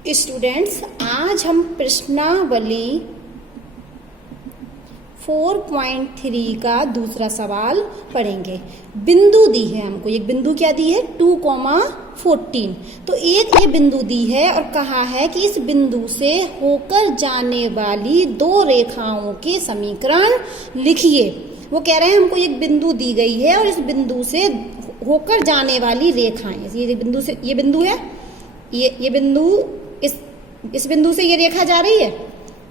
Students, आज हम प्रश्नावली 4.3 का दूसरा सवाल पढ़ेंगे। बिंदु दी है हमको, एक बिंदु क्या दी है 2,14। तो एक ये बिंदु दी है और कहा है कि इस बिंदु से होकर जाने वाली दो रेखाओं के समीकरण लिखिए। वो कह रहे हैं हमको एक बिंदु दी गई है और इस बिंदु से होकर जाने वाली रेखाएं, ये बिंदु से ये बिंदु है, ये बिंदु इस बिंदु से ये रेखा जा रही है,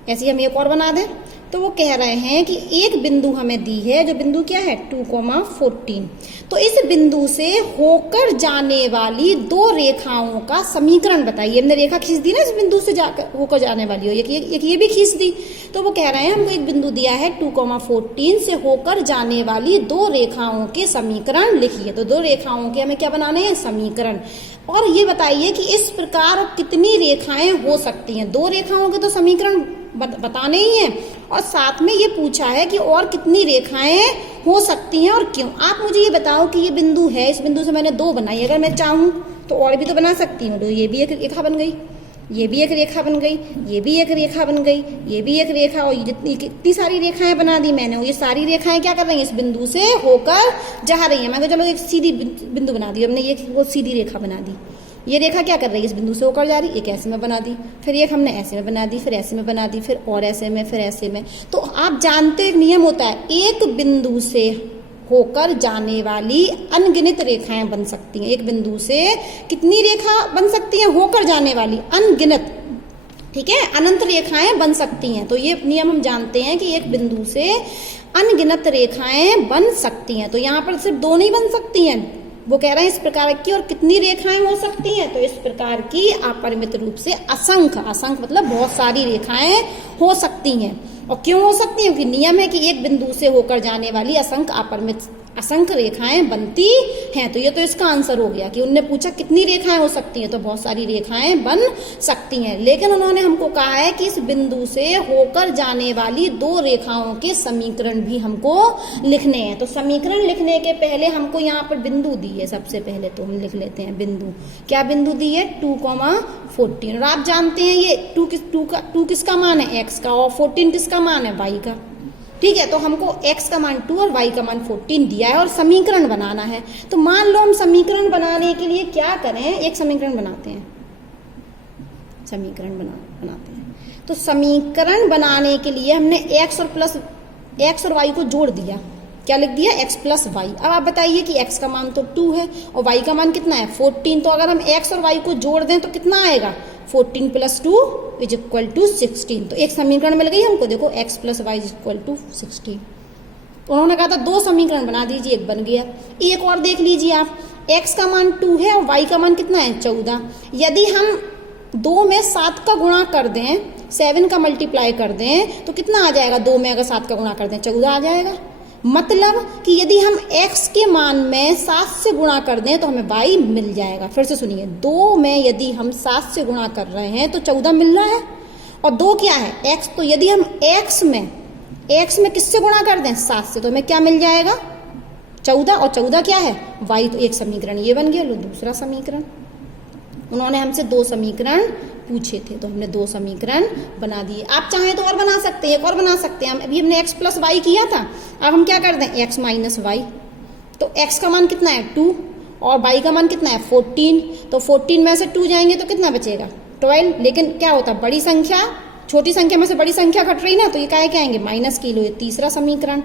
ऐसे हम एक और बना दें। तो वो कह रहे हैं कि एक बिंदु हमें दी है, जो बिंदु क्या है 2,14। तो इस बिंदु से होकर जाने वाली दो रेखाओं का समीकरण बताइए। हमने रेखा खींच दी ना इस बिंदु से जाकर होकर जाने वाली हो, एक ये भी खींच दी। तो वो कह रहे हैं हमको एक बिंदु दिया है 2,14 से होकर जाने वाली दो रेखाओं के समीकरण लिखिए। तो दो रेखाओं के हमें क्या बनाने हैं, समीकरण। और ये बताइए कि इस प्रकार कितनी रेखाएं हो सकती हैं। दो रेखाओं के तो समीकरण बताने ही हैं और साथ में ये पूछा है कि और कितनी रेखाएं हो सकती हैं और क्यों। आप मुझे ये बताओ कि ये बिंदु है, इस बिंदु से मैंने दो बनाई, अगर मैं चाहूँ तो और भी तो बना सकती हूँ। तो ये भी एक रेखा बन गई, ये भी एक रेखा बन गई, ये भी एक रेखा बन गई, ये भी एक रेखा, और जितनी कितनी सारी रेखाएं बना दी मैंने। और ये सारी रेखाएं क्या कर रही हैं, इस बिंदु से होकर जा रही हैं। मैं चलो एक सीधी बिंदु बना दी हमने, ये वो सीधी रेखा बना दी। ये रेखा क्या कर रही है, इस बिंदु से होकर जा रही, एक ऐसे में बना दी, फिर एक हमने ऐसे में बना दी, फिर ऐसे में बना दी, फिर और ऐसे में, फिर ऐसे में। तो आप जानते हो एक नियम होता है, एक बिंदु से होकर जाने वाली अनगिनत रेखाएं बन सकती हैं। एक बिंदु से कितनी रेखा बन सकती हैं, होकर जाने वाली अनगिनत, ठीक है, अनंत रेखाएं बन सकती हैं। तो ये नियम हम जानते हैं कि एक बिंदु से अनगिनत रेखाएं बन सकती हैं। तो यहाँ पर सिर्फ दो नहीं बन सकती हैं, वो कह रहे हैं इस प्रकार की और कितनी रेखाएं हो सकती हैं। तो इस प्रकार की अपरिमित रूप से असंख्य, असंख्य मतलब बहुत सारी रेखाएं हो सकती हैं। और क्यों हो सकती हैं, क्योंकि नियम है कि एक बिंदु से होकर जाने वाली असंख्य अपरिमित असंख्य रेखाएं बनती हैं। तो ये तो इसका आंसर हो गया कि उनने पूछा कितनी रेखाएं हो सकती हैं, तो बहुत सारी रेखाएं बन सकती हैं। लेकिन उन्होंने हमको कहा है कि इस बिंदु से होकर जाने वाली दो रेखाओं के समीकरण भी हमको लिखने हैं। तो समीकरण लिखने के पहले हमको यहाँ पर बिंदु दी है। सबसे पहले तो हम लिख लेते हैं बिंदु, क्या बिंदु दी है 2,14। और आप जानते हैं ये 2 किसका मान है, x का, और 14 किसका मान है, y का। ठीक है, तो हमको x का मान 2 और y का मान 14 दिया है और समीकरण बनाना है। तो मान लो हम समीकरण बनाने के लिए क्या करें, एक समीकरण बनाते हैं, समीकरण बनाते हैं। तो समीकरण बनाने के लिए हमने x और y को जोड़ दिया, क्या लिख दिया, x प्लस y। अब आप बताइए कि x का मान तो 2 है और y का मान कितना है 14। तो अगर हम x और y को जोड़ दें तो कितना आएगा, 14 + 2 = 16। तो एक समीकरण मिल गई हमको, देखो x + y = 16। उन्होंने कहा था दो समीकरण बना दीजिए, एक बन गया। एक और देख लीजिए आप, x का मान 2 है और y का मान कितना है 14। यदि हम 2 में 7 का गुणा कर दें, 7 का मल्टीप्लाई कर दें, तो कितना आ जाएगा, 2 में अगर 7 का गुणा कर दें 14 आ जाएगा। मतलब कि यदि हम x के मान में 7 से गुणा कर दें तो हमें y मिल जाएगा। फिर से सुनिए, 2 में यदि हम 7 से गुणा कर रहे हैं तो 14 मिल रहा है, और 2 क्या है x। तो यदि हम x में किससे गुणा कर दें, 7 से, तो हमें क्या मिल जाएगा 14, और 14 क्या है y। तो एक समीकरण ये बन गया। लो दूसरा समीकरण, उन्होंने हमसे दो समीकरण पूछे थे तो हमने दो समीकरण बना दिए। आप चाहें तो और बना सकते हैं, एक और बना सकते हैं। अभी हमने x + y किया था, अब हम क्या कर दें x - y। तो x का मान कितना है 2 और y का मान कितना है 14। तो 14 में से 2 जाएंगे तो कितना बचेगा 12। लेकिन क्या होता है, बड़ी संख्या छोटी संख्या में से बड़ी संख्या घट रही ना, तो ये क्या आएंगे माइनस की। लो ये तीसरा समीकरण।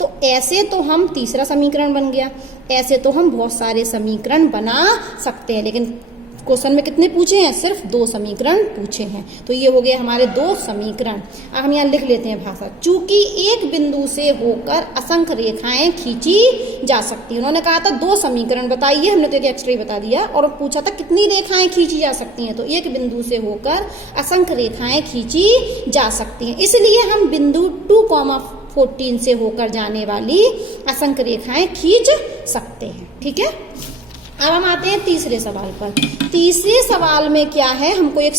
तो ऐसे तो हम तीसरा समीकरण बन गया। ऐसे तो हम बहुत सारे समीकरण बना सकते हैं, लेकिन क्वेश्चन में कितने पूछे हैं, सिर्फ 2 समीकरण पूछे हैं। तो ये हो गए हमारे 2 समीकरण। अब हम यहाँ लिख लेते हैं भाषा। चूंकि एक बिंदु से होकर असंख्य रेखाएं खींची जा सकती है। उन्होंने कहा था 2 समीकरण बताइए, हमने तो एक एक्स्ट्रा ही बता दिया, और पूछा था कितनी रेखाएं खींची जा सकती हैं। तो एक बिंदु से होकर असंख्य रेखाएं खींची जा सकती हैं, इसलिए हम बिंदु 2,14 से होकर जाने वाली असंख्य रेखाएं खींच सकते हैं। ठीक है, अब हम आते हैं तीसरे सवाल पर। तीसरे सवाल में क्या है, हमको एक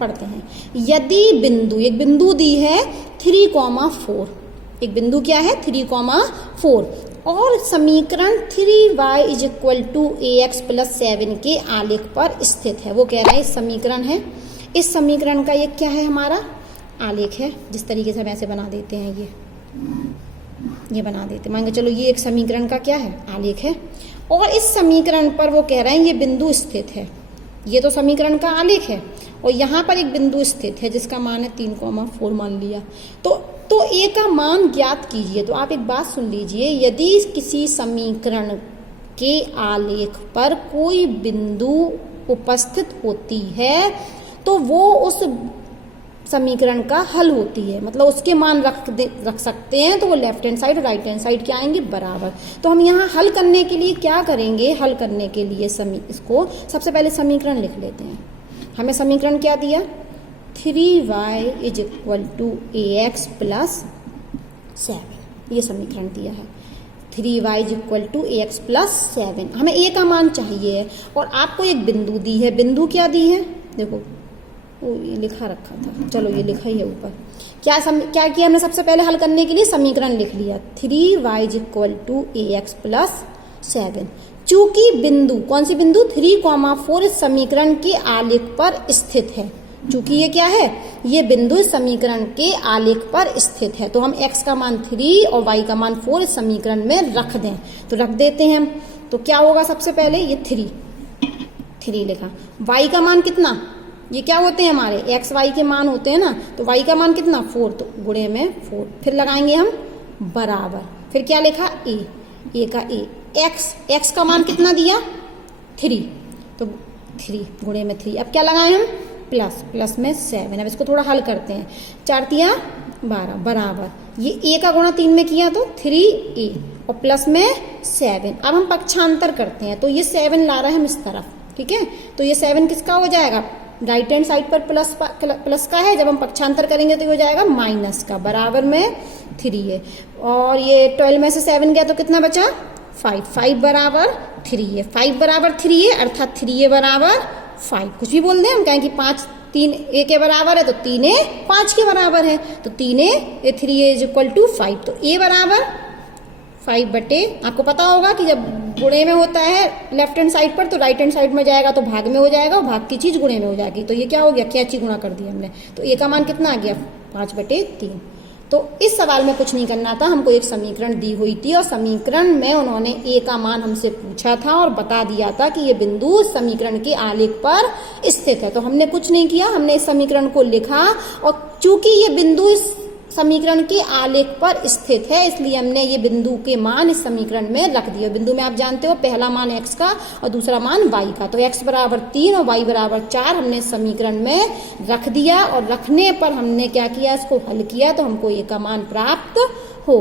पढ़ते हैं। यदि बिंदु, एक बिंदु दी है 3,4, एक बिंदु क्या है 3,4, और समीकरण 3y = ax + 7 के आलेख पर स्थित है। वो कह रहा है समीकरण है इस समीकरण का ये क्या है, हमारा आलेख है। जिस तरीके से हम ऐसे बना देते हैं, ये बना देते, मान के चलो ये एक समीकरण का क्या है, आलेख है। और इस समीकरण पर वो कह रहे हैं ये बिंदु स्थित है। ये तो समीकरण का आलेख है और यहाँ पर एक बिंदु स्थित है जिसका मान है 3,4 मान लिया। तो ए का मान ज्ञात कीजिए। तो आप एक बात सुन लीजिए, यदि किसी समीकरण के आलेख पर कोई बिंदु उपस्थित होती है तो वो उस समीकरण का हल होती है, मतलब उसके मान रख सकते हैं। तो वो लेफ्ट हैंड साइड और राइट हैंड साइड क्या आएंगे, बराबर। तो हम यहाँ हल करने के लिए क्या करेंगे, हल करने के लिए इसको सबसे पहले समीकरण लिख लेते हैं। हमें समीकरण क्या दिया, 3y = ax + 7, ये समीकरण दिया है। 3y = ax + 7, हमें a का मान चाहिए और आपको एक बिंदु दी है। बिंदु क्या दी है, देखो ये लिखा रखा था, चलो ये लिखा ही है ऊपर। क्या किया हमने, सबसे पहले हल करने के लिए समीकरण लिख लिया, 3y = ax + 7। चूंकि बिंदु, कौन सी बिंदु, 3,4 इस समीकरण के आलेख पर स्थित है। चूंकि ये क्या है, ये बिंदु इस समीकरण के आलेख पर स्थित है, तो हम x का मान 3 और y का मान 4 इस समीकरण में रख दें। तो रख देते हैं हम, तो क्या होगा, सबसे पहले ये 3 लिखा। y का मान कितना, ये क्या होते हैं हमारे x y के मान होते हैं ना, तो y का मान कितना, 4, तो गुणे में 4, फिर लगाएंगे हम बराबर। फिर क्या लिखा, a का a, x का मान कितना दिया, 3, तो 3 गुणे में 3। अब क्या लगाए हम, प्लस में 7। अब इसको थोड़ा हल करते हैं, 4 × 12 बराबर, ये a का गुणा 3 में किया तो 3a और प्लस में 7। अब हम पक्षांतर करते हैं, तो ये 7 ला रहे हैं हम इस तरफ, ठीक है। तो ये 7 किसका हो जाएगा, राइट हैंड साइड पर प्लस का है, जब हम पक्षांतर करेंगे तो हो जाएगा माइनस का, बराबर में 3 है। और ये 12 में से 7 गया तो कितना बचा, 5 बराबर 3 है, 5 बराबर 3 है, अर्थात 3a बराबर 5। कुछ भी बोल दें हम, कहें कि 5 3 a के बराबर है तो 3a 5 के बराबर है, तो 3a 3a = 5। तो a बराबर 5 बटे, आपको पता होगा कि जब गुणे में होता है लेफ्ट हैंड साइड पर तो राइट हैंड साइड में जाएगा तो भाग में हो जाएगा और भाग की चीज गुणे में हो जाएगी। तो ये क्या हो गया, कैची गुणा कर दिया हमने, तो a का मान कितना आ गया, 5/3। तो इस सवाल में कुछ नहीं करना था, हमको एक समीकरण दी हुई थी और समीकरण में उन्होंने a का मान हमसे पूछा था और बता दिया था कि ये बिंदु समीकरण के आलेख पर स्थित है। तो हमने कुछ नहीं किया, हमने इस समीकरण को लिखा और चूंकि ये बिंदु इस समीकरण के आलेख पर स्थित है इसलिए हमने ये बिंदु के मान इस समीकरण में रख दिए। बिंदु में आप जानते हो पहला मान x का और दूसरा मान y का, तो x बराबर 3 और y बराबर 4 हमने समीकरण में रख दिया और रखने पर हमने क्या किया, इसको हल किया तो हमको ये का मान प्राप्त हो